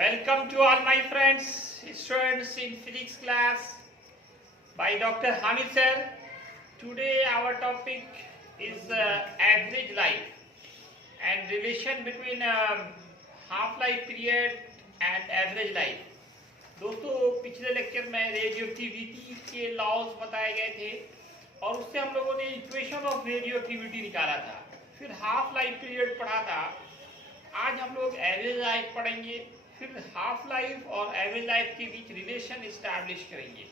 Welcome to all my friends, students in physics class by Dr. Hamid sir. Today our topic is average life and relation between half-life period and average life. दोस्तों पिछले lecture में radioactivity के laws बताए गए थे और उससे हम लोगों ने इक्वेशन ऑफ रेडियोएक्टिविटी निकाला था, फिर हाफ लाइफ पीरियड पढ़ा था। आज हम लोग एवरेज लाइफ पढ़ेंगे, फिर हाफ लाइफ और एवरेज लाइफ के बीच रिलेशन इस्टेब्लिश करेंगे।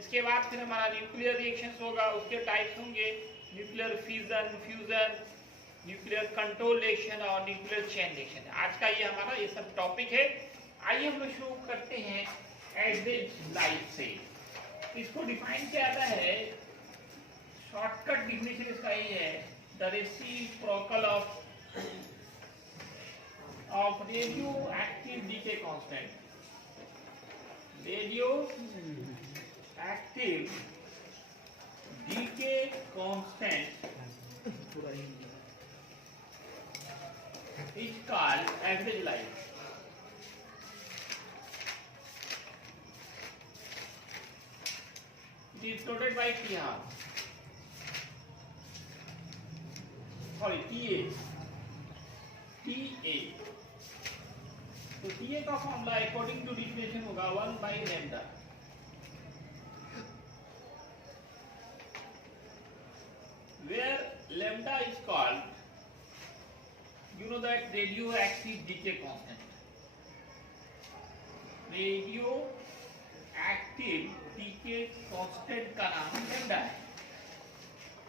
इसके बाद फिर हमारा न्यूक्लियर रिएक्शंस होगा, उसके टाइप्स होंगे nuclear fission, fusion, nuclear control reaction और न्यूक्लियर चेन रिएक्शन। आज का ये हमारा ये सब टॉपिक है। आइए हम लोग शुरू करते हैं एवरेज लाइफ से। इसको डिफाइन किया जाता है, शॉर्टकट डिफिनेशन इसका ये है, the reciprocal of radioactive decay constant. Radioactive decay constant is called average life. It is noted by TA. तो TA का फॉर्मूला अकॉर्डिंग टू डिफिनेशन होगा 1/λ, where lambda is called, you know that radioactive decay constant. Radioactive decay constant का नाम lambda है।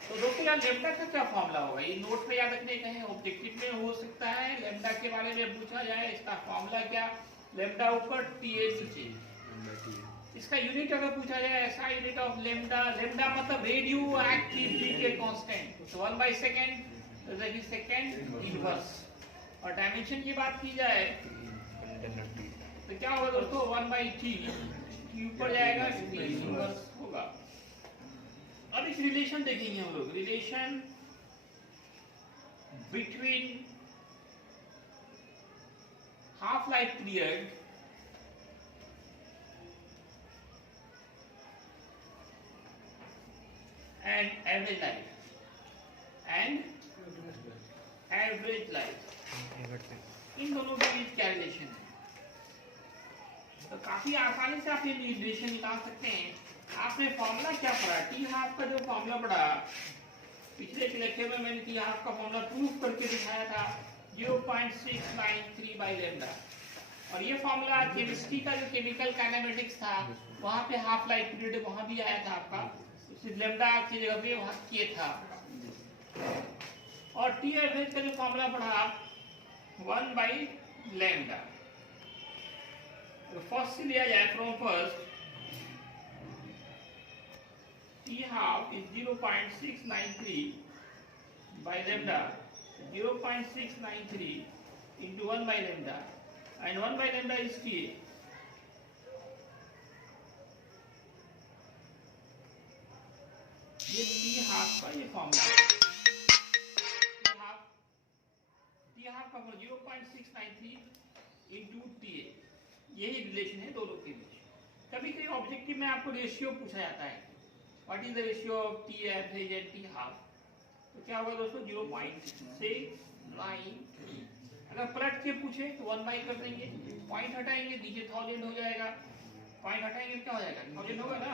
तो दोस्तों यार lambda का क्या फॉर्मूला होगा, ये नोट पे याद रखने का है, ऑब्जेक्टिव में हो सकता है लेम्डा के बारे में पूछा जाए। इसका फॉर्मूला क्या, लेम्डा ऊपर TA नीचे। इसका यूनिट अगर पूछा जाए, ऐसा यूनिट ऑफ लेम्डा, लेम्डा मतलब रेडियो एक्टिव डीके कांस्टेंट, तो 1/सेकंड सेकंड इनवर्स। और डायमेंशन की बात की जाए तो क्या होगा दोस्तों, 1/T ऊपर जाएगा, T इनवर्स होगा। अब इस रिलेशन देखेंगे हम लोग, relation between half life period and average life in दोनों के बीच क्या रिलेशन है। तो काफी आसानी से आप ये रिलेशन निकाल सकते हैं। आपने फॉर्मूला क्या पढ़ा, टी हाफ का जो फॉर्मूला पढ़ा पिछले लेक्चर में, मैंने टी हाफ का फॉर्मूला प्रूफ करके दिखाया था 0.693/λ। और ये फॉर्मूला केमिस्ट्री का जो केमिकल काइनेमेटिक्स था वहां पे हाफ लाइफ पीरियड वहां भी आया था आपका, सिर्फ लैम्डा की जगह पे वहां किए था। और टी एवरेज का जो फॉर्मूला पढ़ा 1/λ। तो फर्स्ट से लिया जाए, from first T half is 0.693/λ, 0.693 into 1/λ, and 1/λ is TA. ये T half का ये फॉर्मूला है, T half का 0.693 into TA, यही रिलेशन है दोनों के बीच। कभी कभी ऑब्जेक्टिव में आपको रेशियो पूछा जाता है, What is the ratio of T average and T half? तो क्या होगा दोस्तों, 0.693। अगर पलट के पूछे तो 1/, कर देंगे, पॉइंट हटाएंगे, नीचे 1000 हो जाएगा, पॉइंट हटाएंगे क्या हो जाएगा, 1000 होगा ना,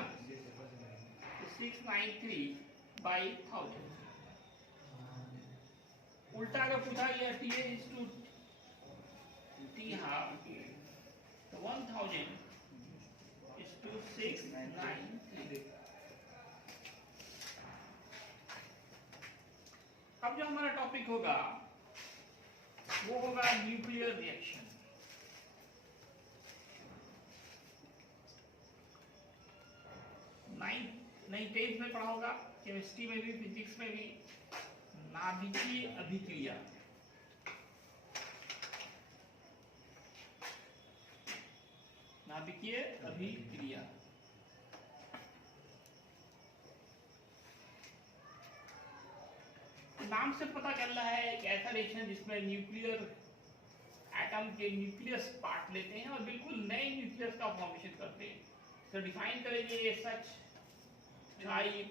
तो 693/1000। उल्टा अगर पूछा गया TA is to T half, तो 1000 is to 693। अब जो हमारा टॉपिक होगा वो होगा न्यूक्लियर रिएक्शन। नहीं 10th में पढ़ा होगा, केमिस्ट्री में भी, फिजिक्स में भी, नाभिकीय अभिक्रिया। नाभिकीय अभिक्रिया नाम से पता चल रहा है एक ऐसा रिएक्शन जिसमें न्यूक्लियर एटम के न्यूक्लियस पार्ट लेते हैं और बिल्कुल नए न्यूक्लियस का फॉर्मेशन करते हैं। तो डिफाइन करेंगे such type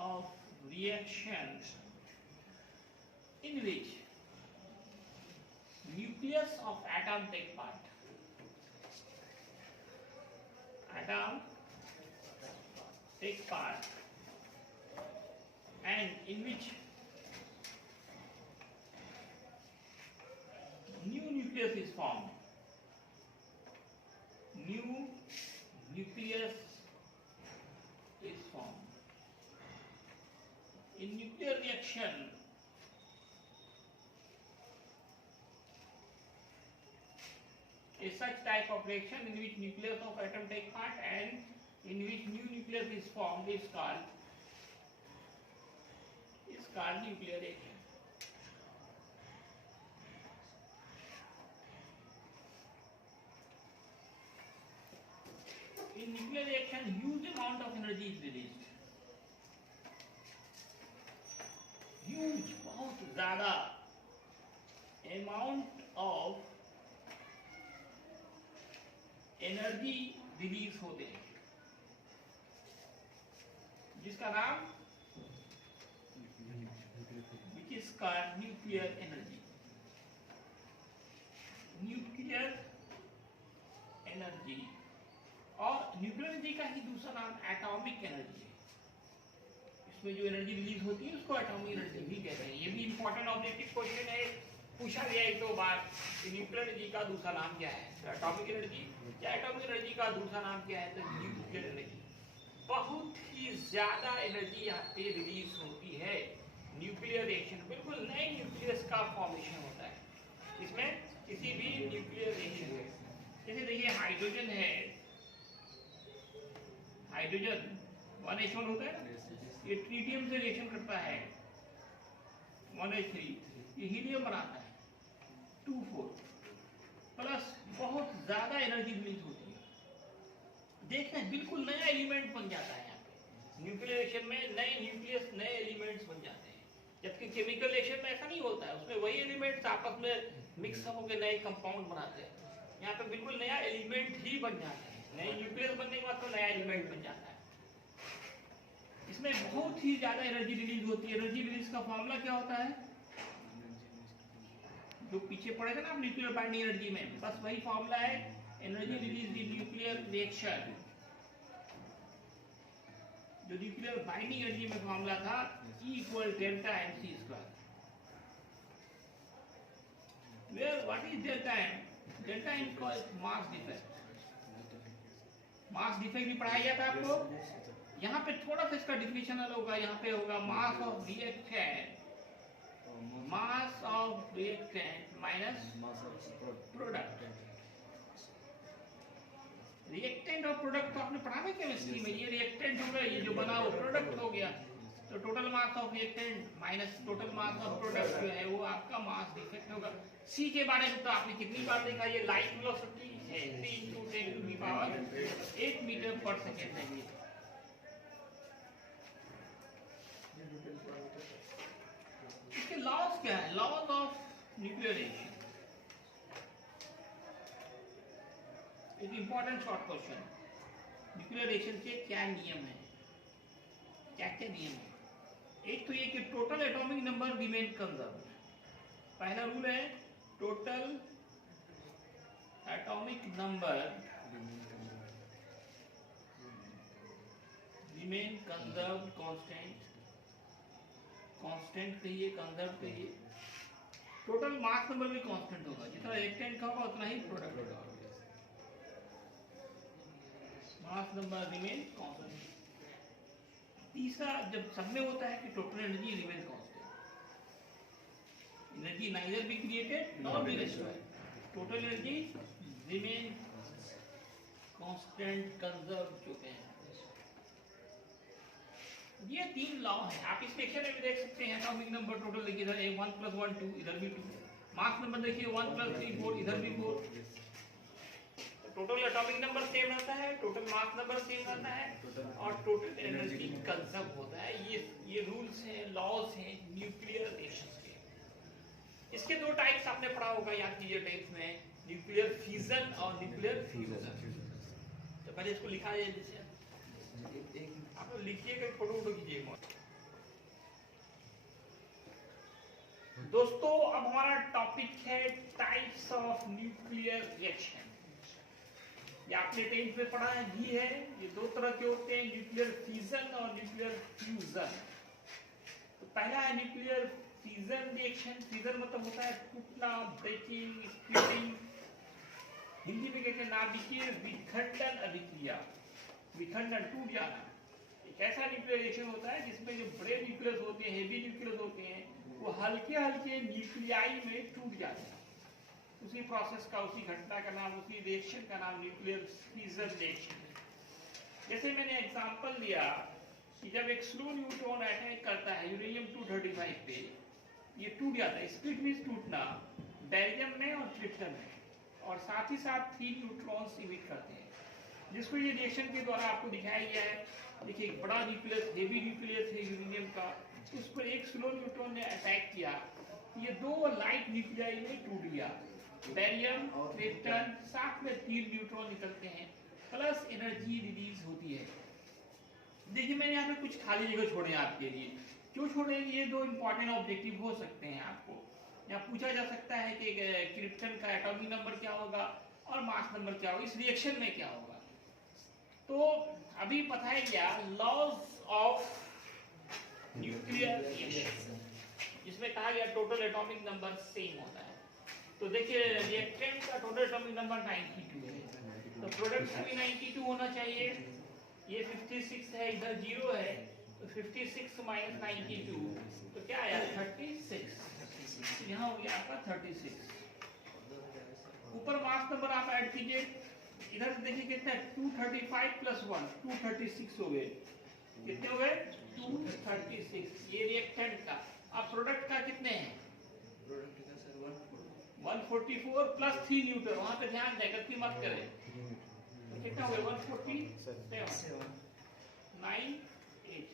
of reaction in which nucleus of atom take part. Atom take part and in which new nucleus is formed. New nucleus is formed. In nuclear reaction, a such type of reaction in which nucleus of atom take part and in which new nucleus is formed is called nuclear reaction. In nuclear reaction, huge amount of energy is released. Huge, बहुत ज़्यादा amount of energy release होते हैं, जिसका नाम which is called nuclear energy. Nuclear energy और nuclear energy का ही दूसरा नाम एटॉमिक एनर्जी है. इसमें जो एनर्जी रिलीज होती है उसको एटॉमिक एनर्जी भी कहते हैं. ये भी इंपॉर्टेंट ऑब्जेक्टिव क्वेश्चन है, पूछा गया एक दो बार. न्यूक्लियर एनर्जी का दूसरा नाम क्या है? Atomic energy. क्या एटॉमिक एनर्जी का दूसरा नाम क्या है? तो न्यूक्लियर एनर्जी. बहुत ही ज्यादा एनर्जी यहाँ पे रिलीज होती है. न्यूक्लियर रिएक्शन बिल्कुल नए न्यूक्लियस का फॉर्मेशन होता है. इसमें किसी भी न्यूक्लियर रिएक्शन में जैसे देखिए हाइड्रोजन है, हाइड्रोजन 1H1 होता है, ये ट्रिटियम से रिएक्शन करता है 1H3, ये हीलियम बनाता है 2,4 प्लस. बहुत ज्यादा एनर्जी रिलीज होती है. देखना बिल्कुल नया एलिमेंट बन जाता है यहाँ पे. न्यूक्लियर रिएक्शन में नए न्यूक्लियस नए एलिमेंट्स बन जाते हैं, जबकि केमिकल रिएक्शन में ऐसा नहीं होता है. उसमें वही एलिमेंट्स आपस में मिक्सअप होकर नए कंपाउंड बनाते हैं. यहाँ पे बिल्कुल नया एलिमेंट ही बन जाता है. नए न्यूक्लियस बनने के बाद तो नया एलिमेंट बन जाता है. इसमें बहुत ही ज्यादा एनर्जी रिलीज होती है. एनर्जी रिलीज का फॉर्मूला क्या होता है? जो पीछे पढ़ेगा ना आप न्यूक्लियर बाइंडिंग एनर्जी में, बस वही फॉर्मूला है. Energy release in nuclear reaction, जो न्यूक्लियर बाइंडिंग एनर्जी में फॉर्मूला था, E equal delta M C square. Where what is delta M? Delta M को मास डिफेक्ट. मास डिफेक्ट भी पढ़ाया गया था आपको. यहाँ पे थोड़ा सा इसका डिफिनेशन अलग होगा. यहाँ पे होगा mass of reactant, mass of reactant minus product. Reactant और प्रोडक्ट तो आपने पढ़ा है केमिस्ट्री में. ये रिएक्टेंट हो गया, ये जो बना वो प्रोडक्ट हो गया. तो total mass of reactant minus total mass of product जो है वो आपका मास डिफेक्ट होगा. सी के बारे में तो आपने कितनी बार देखा, ये लाइट वेलोसिटी है 3 × 10⁸ मीटर पर सेकेंड है. इसके लॉज क्या है? Laws of nuclear reaction. एक important short question. Nuclear reaction के क्या नियम है? क्या क्या नियम है? एक तो ये कि total atomic number remain conserve. पहला रूल है total atomic number remain conserve. Constant, constant कहिए, कंजर्व कहिए. टोटल मास नंबर भी कांस्टेंट होगा. जितना रिएक्टेंट का होगा उतना ही प्रोडक्ट होगा. Mass number remain constant. तीसरा जब सब में होता है कि total energy remain constant. Energy neither be created nor be destroyed. Total energy remain constant, conserve चुके हैं. ये 3 लॉ है. आप इस सेक्शन में भी देख सकते हैं. एटॉमिक नंबर टोटल देखिए, इधर 1 + 1 2, इधर भी 2. मास नंबर देखिए 1 + 3 4, इधर भी 4. टोटल एटॉमिक नंबर सेम रहता है, टोटल मास नंबर सेम रहता है और टोटल एनर्जी कंजर्व होता है. ये रूल्स हैं, लॉज हैं न्यूक्लियर रिएक्शंस के. इसके दो टाइप्स आपने पढ़ा होगा, याद कीजिए टाइप्स में, न्यूक्लियर फिजन और न्यूक्लियर फ्यूजन। तो पहले इसको लिखा जाए, जैसे आप लोग लिखिएगा, फोटो कीजिएगा। दोस्तों अब हमारा टॉपिक है टाइप्स ऑफ न्यूक्लियर रिएक्शन। ये आपने 10th में पढ़ा है भी है। ये दो तरह के होते हैं, न्यूक्लियर फिजन और न्यूक्लियर फ्यूजन। तो पहला है न्यूक्लियर फिजन रिएक्शन। फिजन मतलब होता है टूटना, ब्रेकिंग, स्प्लिटिंग। हिंदी में कहते हैं नाभिकीय विखंडन अभिक्रिया। विखंडन, टूट जाना। एक ऐसा न्यूक्लियर रिएक्शन होता है जिसमें जो बड़े न्यूक्लियस होते हैं, हेवी न्यूक्लियस होते हैं, वो हल्के हल्के न्यूक्लियाई में टूट जाते हैं। उसी प्रोसेस का, उसी घटना का नाम, उसी रिएक्शन का नाम न्यूक्लियर फिजन रिएक्शन है। जैसे मैंने एग्जांपल दिया कि जब एक स्लो न्यूट्रॉन अटैक करता है यूरेनियम 235 पे, ये टूट जाता है। स्प्लिट मींस टूटना, बेरियम में और क्रिप्टन में, और साथ ही साथ 3 न्यूट्रॉन्स इमिट करते हैं, जिसको ये रिएक्शन के द्वारा आपको दिखाया गया है। देखिए एक बड़ा न्यूक्लियस, हेवी न्यूक्लियस है यूरेनियम का, उस पर एक स्लो न्यूट्रॉन ने अटैक किया, ये दो लाइट न्यूक्लियाई में टूट गया। बेरियम, क्रिप्टन, साथ में 3 न्यूट्रॉन निकलते हैं, प्लस एनर्जी रिलीज होती है। देखिए मैंने यहाँ पे कुछ खाली जगह छोड़े हैं आपके लिए। क्यों छोड़े? ये दो इंपॉर्टेंट ऑब्जेक्टिव हो सकते हैं आपको। यहाँ पूछा जा सकता है कि क्रिप्टन का एटॉमिक नंबर क्या होगा और मास नंबर क्या होगा, इस रिएक्शन में क्या होगा। तो अभी बताया गया लॉज ऑफ न्यूक्लियर रिएक्शन, जिसमें कहा गया टोटल एटॉमिक नंबर सेम होता है। तो देखिए रिएक्टेंट का टोटल एटॉमिक नंबर 92 है, तो प्रोडक्ट का भी 92 होना चाहिए। ये 56 है, इधर 0 है, तो 56 माइनस 92 तो क्या आया 36। यहाँ हो गया आपका 36। ऊपर मास नंबर आप ऐड कीजिए, इधर देखिए कितना है 235 प्लस 1 236 हो गए। कितने हो गए 236, ये रिएक्टेंट का। अब प्रोडक्ट का कितने हैं 144 प्लस 3 न्यूटन, वहां पे ध्यान दें, गलती मत करें। तो कितना हो गया 147 9 8,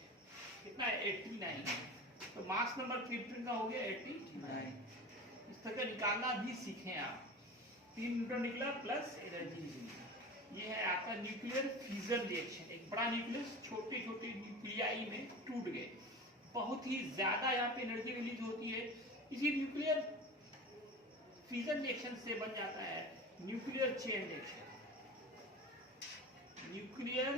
कितना है 89। तो मास नंबर क्रिप्टन का हो गया 89। इस तरह निकालना भी सीखें आप। 3 न्यूटन निकला प्लस एनर्जी निकली। ये है आपका न्यूक्लियर फिजन रिएक्शन। एक बड़ा न्यूक्लियस छोटे छोटे न्यूक्लियाई में टूट गए, बहुत ही ज्यादा यहाँ पे एनर्जी रिलीज होती है। इसी न्यूक्लियर फिजन रिएक्शन से बन जाता है nuclear chain reaction. Nuclear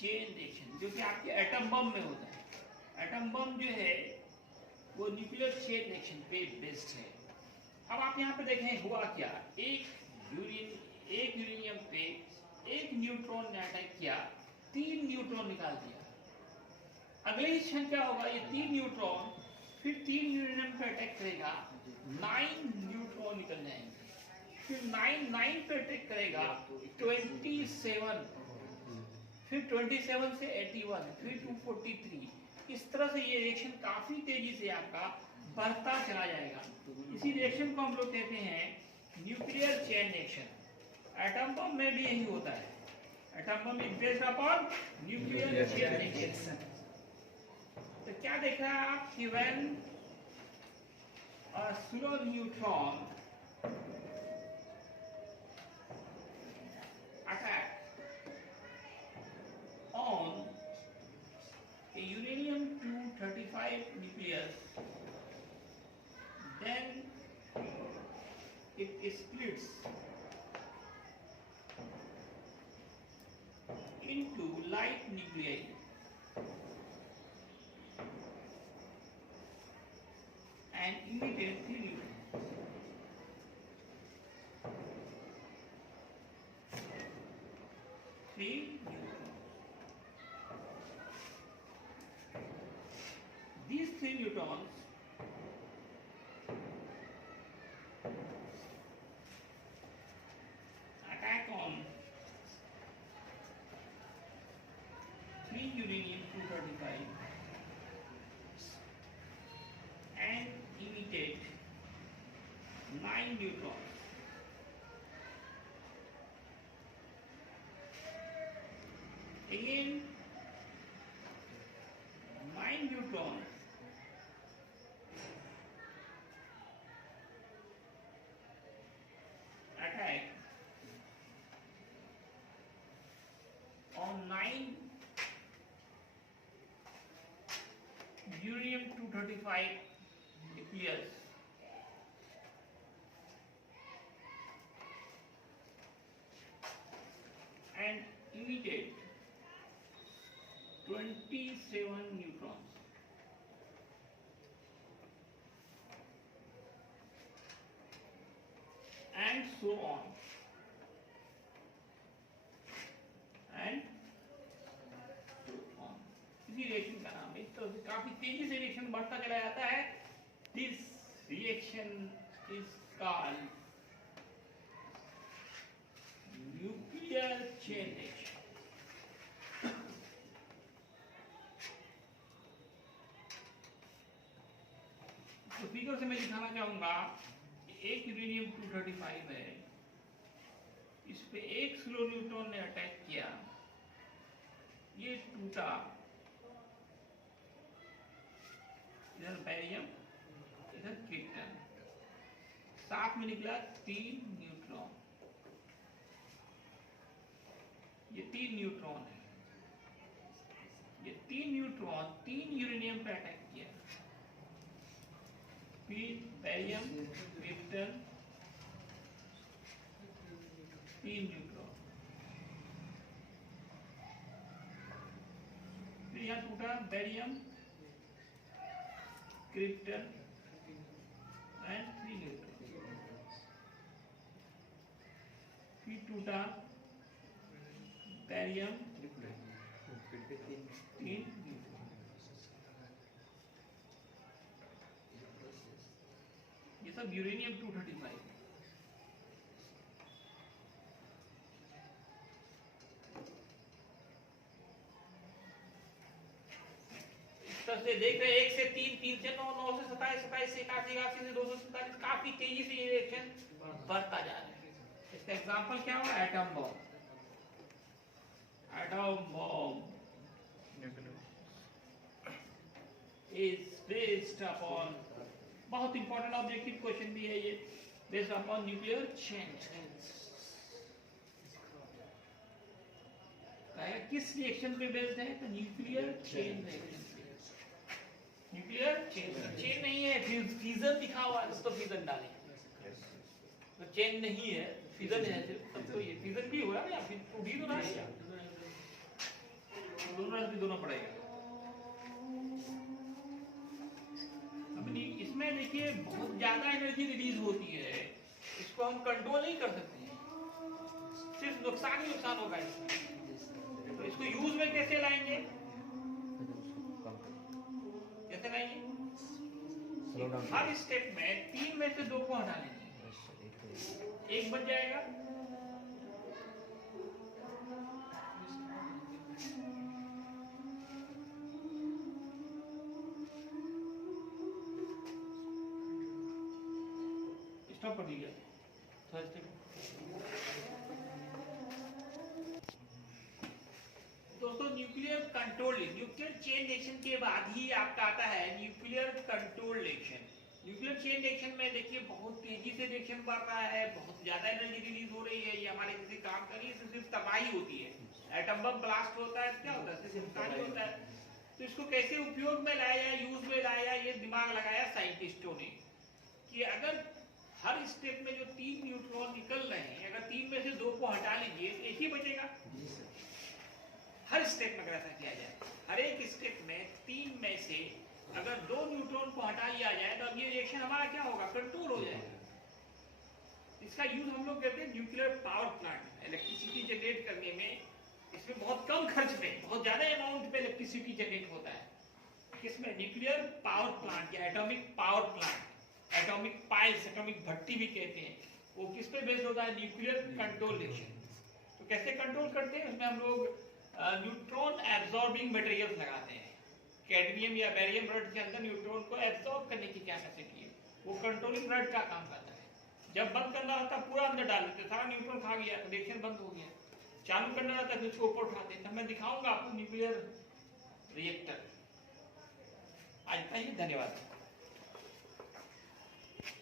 chain reaction जो कि आपके एटम बम में होता है। एटम बम जो है वो न्यूक्लियर चेन रिएक्शन पे बेस्ड है। अब आप यहाँ पे देखें हुआ क्या, एक यूरेनियम पे एक न्यूट्रॉन ने अटैक किया, 3 न्यूट्रॉन निकाल दिया। अगले ही क्षण क्या होगा, ये 3 न्यूट्रॉन फिर 3 यूरेनियम पे अटैक करेगा, 9 न्यूट्रॉन निकल जाएंगे। फिर 9 पे अटैक करेगा 27, फिर 27 से 81, फिर 243। इस तरह से ये रिएक्शन काफी तेजी से आपका बढ़ता चला जाएगा। इसी रिएक्शन को हम लोग कहते हैं nuclear chain reaction. Atom bomb में भी यही होता है। Atom bomb is based upon nuclear chain reaction. तो क्या देख रहे हैं आप कि when a slow neutron attack on a uranium-235 nucleus, then it splits into light nuclei and emitted 3 neutrons. These 3 neutrons attack on 3 uranium-235 and emitted 9 neutrons. Again, 9 neutrons 235 nucleus. And emitted 27 neutrons. And so on. And so on. इसी reaction का नाम है। इस तरह से काफी तेजी से रिएक्शन बढ़ता चला जाता है। This reaction is called nuclear chain reaction. तो फिगर से मैं दिखाना चाहूंगा कि एक यूरेनियम 235 है, इस पे एक स्लो न्यूट्रॉन ने अटैक किया, ये टूटा, इधर बैरियम, इधर क्रिप्टन, साथ में निकला 3 न्यूट्रॉन। ये 3 न्यूट्रॉन है, ये 3 न्यूट्रॉन 3 यूरेनियम पे अटैक किया, फिर बैरियम, क्रिप्टन, 3 न्यूट्रॉन, फिर यहाँ टूटा बैरियम, क्रिप्टन एंड 3 न्यूट्रॉन, फिर टूटा बैरियम, 3 न्यूट्रॉन। ये सब यूरेनियम 235 है। इस तरह से देख रहे हैं, 1 से 3, 3 से 9, 9 से 27, 27 से 81, 81 से 247, काफी तेजी से ये रिएक्शन बढ़ता जा रहा है। इसका एग्जांपल क्या हुआ? Atom bomb. Atom bomb is based upon, बहुत इंपॉर्टेंट ऑब्जेक्टिव क्वेश्चन भी है ये, बेस्ड अपॉन न्यूक्लियर चेन। किस रिएक्शन पे बेस्ड है? तो nuclear chain reaction. Nuclear chain, chain नहीं है, फ्यूजन लिखा हुआ है तो फ्यूजन डालें, तो चेन नहीं है, फ्यूजन है सिर्फ। तब तो ये फ्यूजन भी हो रहा है या फिर टूट ही तो रहा है, दोनों पड़ेगा। इसमें देखिए बहुत ज्यादा एनर्जी रिलीज होती है, इसको हम कंट्रोल नहीं कर सकते हैं, सिर्फ नुकसान ही नुकसान होगा इसमें। तो इसको यूज में कैसे लाएंगे? कैसे लाएंगे? हर स्टेप में 3 में से 2 को हटा लेंगे, 1 बच जाएगा। स्टॉप कर दीजिए। दोस्तों nuclear control, nuclear chain reaction के बाद ही आपका आता है nuclear control reaction. Nuclear chain reaction में देखिए बहुत तेजी से रिएक्शन बढ़ रहा है, बहुत ज्यादा एनर्जी रिलीज हो रही है, ये हमारे किसी काम का नहीं, सिर्फ तबाही होती है। एटम बम ब्लास्ट होता है, क्या होता है? सिर्फ नुकसान ही होता है। तो इसको कैसे उपयोग में लाया, यूज में लाया, ये दिमाग लगाया साइंटिस्टों ने कि अगर हर स्टेप में जो 3 न्यूट्रॉन निकल रहे हैं, अगर 3 में से 2 को हटा लीजिए तो 1 ही बचेगा। हर स्टेप में अगर ऐसा किया जाए, हर एक स्टेप में 3 में से अगर 2 न्यूट्रॉन को हटा लिया जाए तो अब ये रिएक्शन हमारा क्या होगा? कंट्रोल हो जाएगा। इसका यूज हम लोग करते हैं nuclear power plant, electricity generate करने में। इसमें बहुत कम खर्च में बहुत ज्यादा अमाउंट पे इलेक्ट्रिसिटी जनरेट होता है। किसमें? न्यूक्लियर पावर प्लांट या atomic power plant, atomic piles, atomic भट्टी भी कहते हैं। वो किस पे बेस्ड होता है? Nuclear control reaction. तो कैसे कंट्रोल करते हैं? उसमें हम लोग न्यूट्रॉन एब्जॉर्बिंग मटेरियल्स लगाते हैं। कैडमियम या बैरियम रड के अंदर न्यूट्रॉन को एब्जॉर्ब करने की कैपेसिटी है, वो कंट्रोलिंग रड का काम करता है। जब बंद करना होता है पूरा अंदर डाल देते, सारा न्यूट्रॉन खा गया तो रिएक्शन बंद हो गया। चालू करना रहता है, उसको ऊपर उठाते हैं। मैं दिखाऊंगा आपको न्यूक्लियर रिएक्टर। आज तक धन्यवाद।